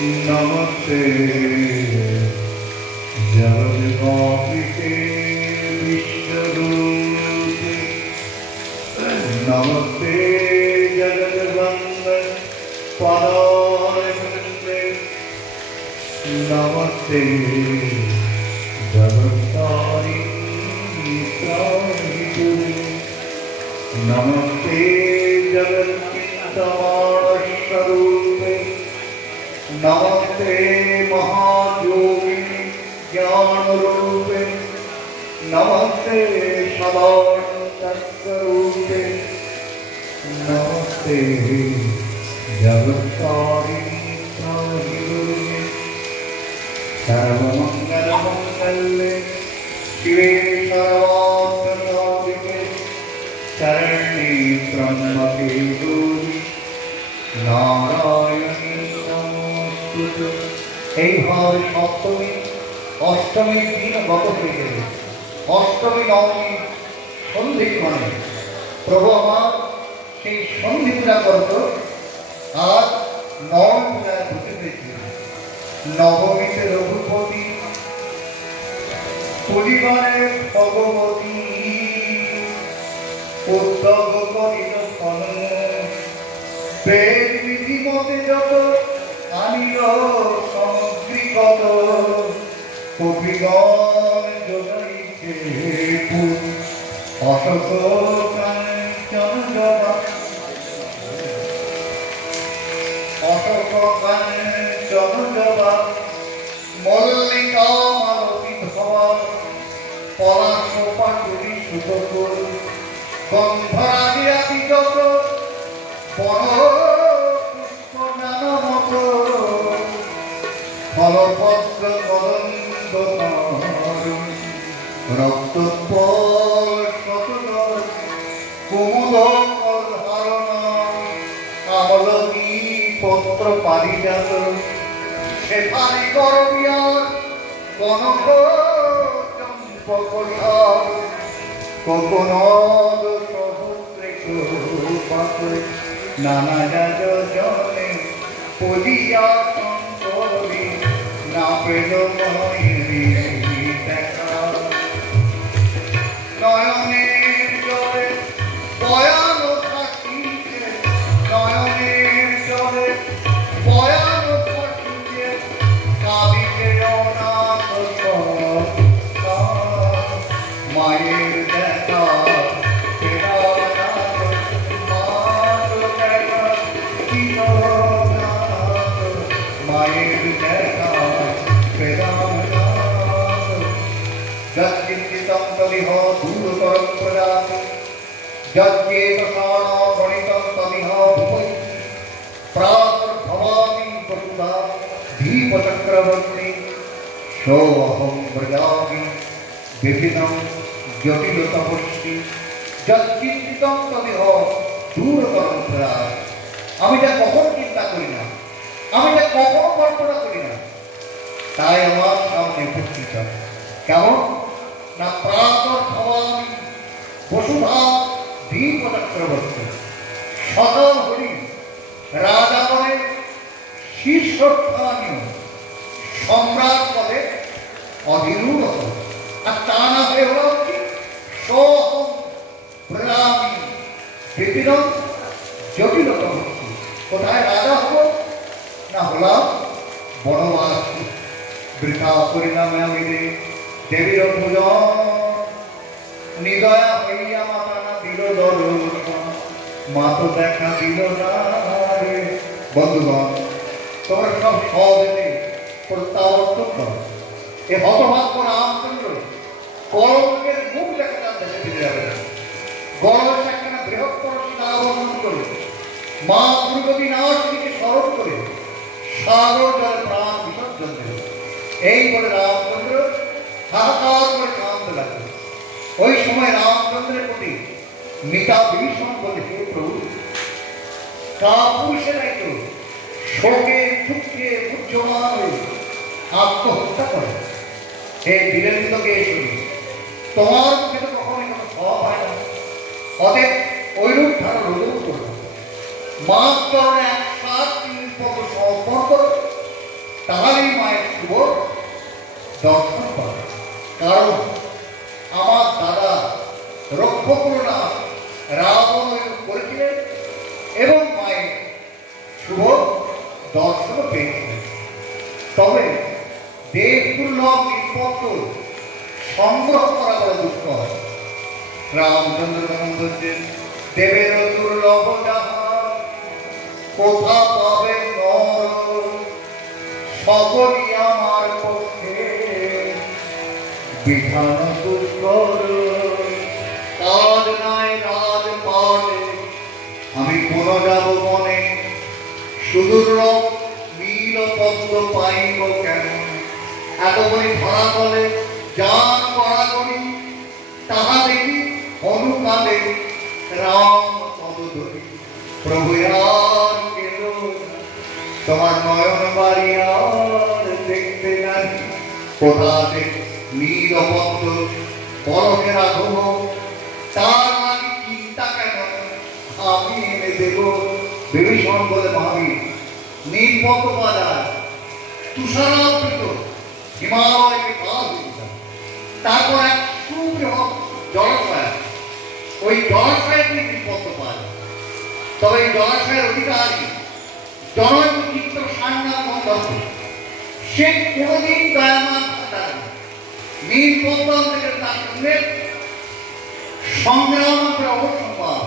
नमस्ते जगद्धात्रिके विश्वरूपे नमस्ते जगद्वंदे पदारविन्दे नमस्ते जगत्तारिणी प्राणिगुणे नमस्ते जगत्चिन्तमानस्वरूपे नमस्ते महायोगिनी ज्ञानरूपे नमस्ते सदानन्दस्वरूपे नमस्ते जगत्तारिणी प्राणिगुणे सर्वमङ्गलमङ्गल्ये शिवे सर्वार्थसाधिके शरण्ये त्र्यम्बके गौरी नारायणी नमोस्तुते। এইভাবে সপ্তমী অষ্টমীর দিন গত হয়ে গেল। অষ্টমী নবমী সন্ধি মানে প্রভু আমার সেই সন্ধি পূজা করত আর নবমী পূজায় ঢুকে পেয়েছিল। নবমীতে রঘুপতি পরিবারে ভগবতী উদ্যোগ করিল বেদ বিধিমতে যত আনিল সামগ্রী কত কবিগণ যোগাইছে অশোক কাঞ্চন জবা অশোক কাঞ্চন জবা মল্লিকা মালতী ধবা পলাশ পাটুরি সুতকুল গন্ধরাদি আদি যত বন পুষ্প নানা মত ফলপত্র কদম্ব রক্তপল শতদল কুমুদ কলধারণ আমলকি পত্র পারিজাত সেখানে করবিয়ার কনক চম্পক কোকনদ সহস্রে নানা যোজনে পদিয়া শঙ্করী না পেল দেখা নয়নের জলে বয়ান থাকিছে নয়নের জলে বয়ান থাকিছে কাঁদিতে অনাথ মায়ের দেখা মায়ের দেখা যৎকিঞ্চিতং তদিহ দূরতরং প্রজাতি যজ্ঞেতসাণ গণিতং তদিহ ভুবৈ প্রাদুর্ভবামি বসুধা দীপচক্রবর্তী সোऽহং ব্রজামি বিভিন্নং জটিলতপস্বী যৎকিঞ্চিতং তদিহ দূরতরং প্রজাতি। আমি যা কখন চিন্তা করি না, আমি যা কখনো কল্পনা করি না, তাই আমার সামনে উপস্থিত হয়। কেমন না প্রাদুর্ভবামি বসুধা দীপচক্রবর্তী সকল হরি রাজাগণের শীর্ষস্থানীয় সম্রাট পদে অধিরূঢ় আর তা না হয়ে হল কি সোহম ব্রামি বিপিনম জটিলতম। কোথায় রাজা হব না হলাম বনবাসী। বৃথা পরিণামে আমি দেবীর পূজন নিদয়া হইয়া মাতা না দিল দর্শন মা তো দেখা দিল না রে। বন্ধুগণ তোমরা সব সহজে প্রত্যাবর্তন করো। এ হতভাগ্য রামচন্দ্র কলঙ্কের মুখ দেখা তার দেশে ফিরে যাবে না। গরজ একখানা বৃহত্তর শিলাবন্ধন করে মা দুর্গতি নাশিনীকে স্মরণ করে সাগর জলে প্রাণ বিসর্জন দেবে। এই বলে রামচন্দ্র হাহাকার করে কাঁদতে লাগলো। ওই সময় রামচন্দ্রের প্রতি মিতা ভীষণ বলে হে প্রভু কাপুরুষেরাই তো শোকে দুঃখে মুহ্যমান হয়ে আত্মহত্যা করে। হে বীরেন্দ্র কেশরী তোমার মুখে তো কখনোই কোনো সব হয় না। অতএব ওইরূপ ধারা রোদন করবে। মা চরণে এক সাত তিন পদ সমর্পণ করো দর্শন করে। কারণ আমার দাদা রক্ষকুলনা রাবণ করেছিলেন এবং মায়ের শুভ দর্শন পেয়েছিলেন। তবে দেব দুর্লভ নিষ্পত্ত সংগ্রহ করা বড় দুষ্কর। রামচন্দ্র বলছেন দেবের দুর্লভ যাহা কোথা পাবে নর, সকলই আমার পক্ষে বিধান দুষ্কর। কাজ নাই রাজ পালে আমি কোন যাব মনে, সুদূর নীল পদ্ম পাইব কেন। এত বই ধরা বলে যান করা করি, তাহা দেখি অনুকালে রাম পদ ধরি। প্রভু আর গেল তোমার নয়ন বাড়ি আর দেখতে নাই, কোথাতে নীল পদ্ম পরকে রাঘব, তার আমি চিন্তা কেন আমি এনে দেব। বিভীষণ বলে মহাবীর নীল পদ্ম বাজার তুষারাবৃত হিমালয়কে পার হয়ে যায়। তারপর এক সুবৃহৎ জলাশয়, ওই জলাশয়ে তিনি নীলপদ্ম পান। তবে এই জলাশয়ের অধিকারী জনৈক চিত্র সান্নাল গন্ধর্ব, সে কোনদিন দয়ামান থাকার নীলপদ্ম থেকে তার সঙ্গে সংগ্রাম করে অবসর পাওয়া,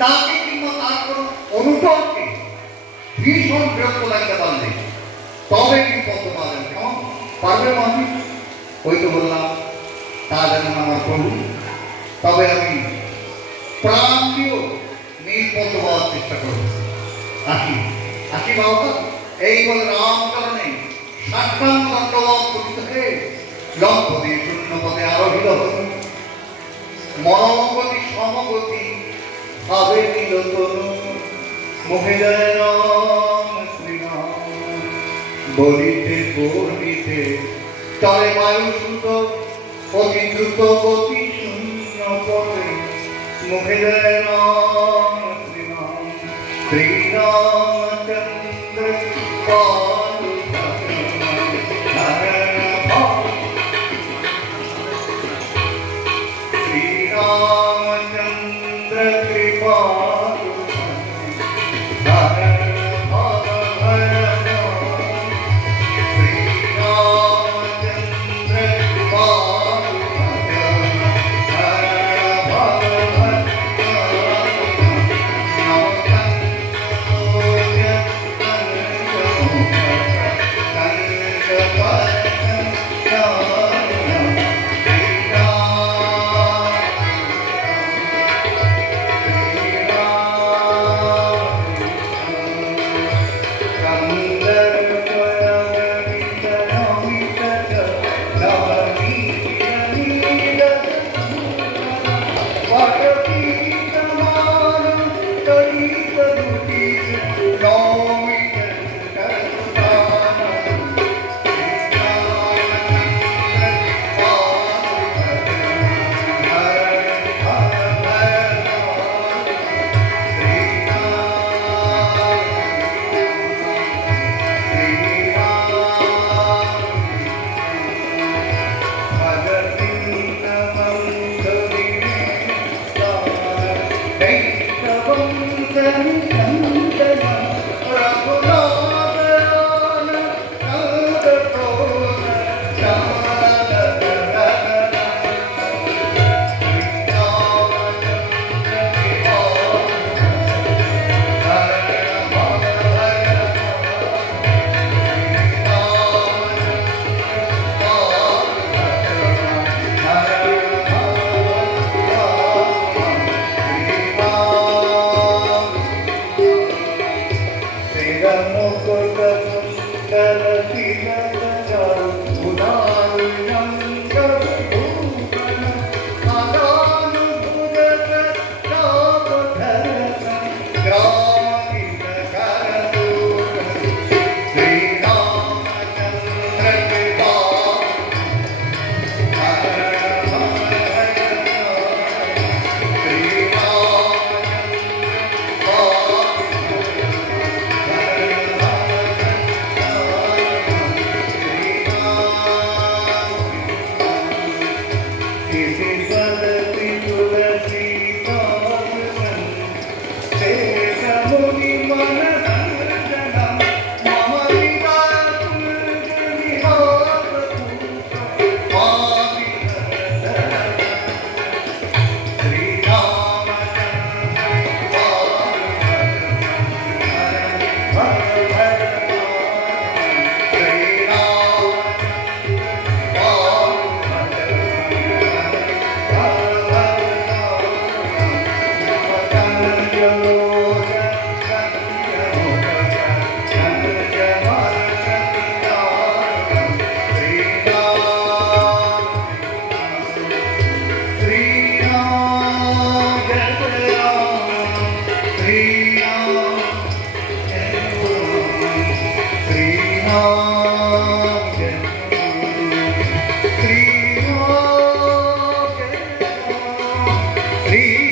তাকে কিংবা তার কোনো অনুচরকে ভীষণ বিরক্ত লাগতে পারলে তবে নীলপদ্ম পাবেন। কেমন পারবে আমি? ওই তো বললাম তা যেমন আমার প্রভু, তবে আমি প্রাণ দিয়েও নীলপদ্ম পাওয়ার চেষ্টা করব। আসি আসি বাবা, এই বলে রামচরণে সাষ্টাঙ্গ দণ্ডবত করিত হয়ে লম্পদে শূন্যপদে আরোহিত হল। মনগতি সমগতি ভাবে নীল তনু, মুখে জয় রাম শ্রীরাম বলিতে বলিতে চলে বায়ুসূত অতি দ্রুত গতি শূন্য পথে। মুখে জয় রাম শ্রীরাম শ্রীরামচন্দ্র পালু শ্রীরামচন্দ্র কৃপালু প্রিয়